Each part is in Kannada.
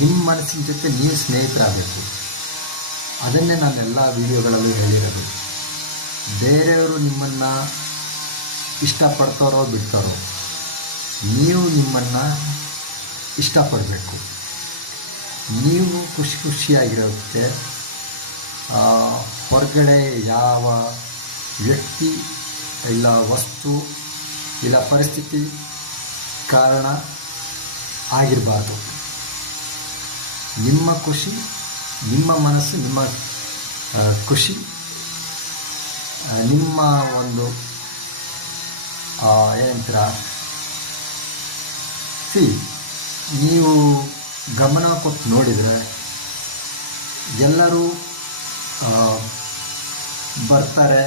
ನಿಮ್ಮ ಮನಸ್ಸಿನ ಜೊತೆ ನೀವು ಸ್ನೇಹಿತರಾಗಬೇಕು. ಅದನ್ನೇ ನಾನೆಲ್ಲ ವೀಡಿಯೋಗಳಲ್ಲೂ ಹೇಳಿರೋದು. ಬೇರೆಯವರು ನಿಮ್ಮನ್ನು ಇಷ್ಟಪಡ್ತಾರೋ ಬಿಡ್ತಾರೋ, ನೀವು ನಿಮ್ಮನ್ನು ಇಷ್ಟಪಡಬೇಕು. ನೀವು ಖುಷಿಯಾಗಿರೋದಕ್ಕೆ ಹೊರಗಡೆ ಯಾವ ವ್ಯಕ್ತಿ ಇಲ್ಲ ವಸ್ತು ಇಲ್ಲ ಪರಿಸ್ಥಿತಿ ಕಾರಣ ಆಗಿರಬಾರ್ದು. ನಿಮ್ಮ ಖುಷಿ, ನಿಮ್ಮ ಮನಸ್ಸು, ನಿಮ್ಮ ಖುಷಿ, ನಿಮ್ಮ ಒಂದು ಏನಂತೀರ ನೀವು ಗಮನ ಕೊಟ್ಟು ನೋಡಿದರೆ ಎಲ್ಲರೂ ಬರ್ತಾರೆ,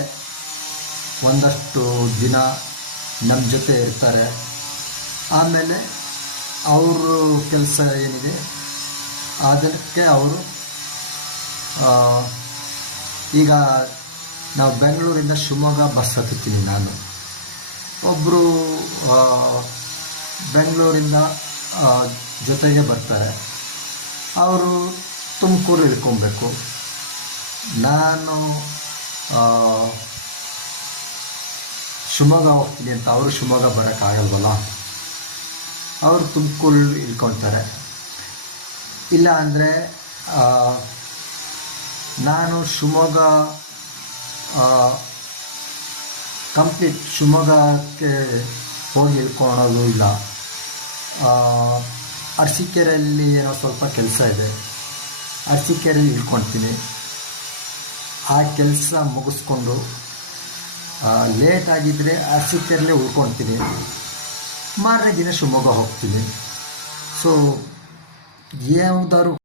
ಒಂದಷ್ಟು ದಿನ ನಮ್ಮ ಜೊತೆ ಇರ್ತಾರೆ. ಆಮೇಲೆ ಅವರು ಕೆಲಸ ಏನಿದೆ ಅದಕ್ಕೆ ಅವರು ಈಗ ನಾವು ಬೆಂಗಳೂರಿಂದ ಶಿವಮೊಗ್ಗ ಬಸ್ ಹತ್ತುತ್ತೀನಿ ನಾನು. ಒಬ್ಬರು ಬೆಂಗಳೂರಿಂದ ಜೊತೆಗೆ ಬರ್ತಾರೆ, ಅವರು ತುಮಕೂರು ಇಳ್ಕೊಬೇಕು. ನಾನು ಶಿವಮೊಗ್ಗ ಹೋಗ್ತೀನಿ ಅಂತ ಅವರು ಶಿವಮೊಗ್ಗ ಬರೋಕ್ಕಾಗಲ್ವಲ್ಲ, ಅವರು ತುಮಕೂರು ಇಳ್ಕೊಳ್ತಾರೆ. ಇಲ್ಲ ಅಂದರೆ ನಾನು ಶಿವಮೊಗ್ಗ ಕಂಪ್ಲೀಟ್ ಶಿವಮೊಗ್ಗಕ್ಕೆ ಹೋಗಿ ಇಳ್ಕೊಳೋದು ಇಲ್ಲ. ಅರಸೀಕೆರೆಯಲ್ಲಿ ಏನೋ ಸ್ವಲ್ಪ ಕೆಲಸ ಇದೆ, ಅರಸೀಕೆರೆಯಲ್ಲಿ ಇಳ್ಕೊಳ್ತೀನಿ. ಆ ಕೆಲಸ ಮುಗಿಸ್ಕೊಂಡು ಲೇಟ್ ಆಗಿದ್ದರೆ ಅರಸೀಕೆರೆಯಲ್ಲೇ ಉಳ್ಕೊಳ್ತೀನಿ, ಮಾರನೇ ದಿನ ಶಿವಮೊಗ್ಗ ಹೋಗ್ತೀನಿ. ಸೊ ಯಾವುದಾದ್ರು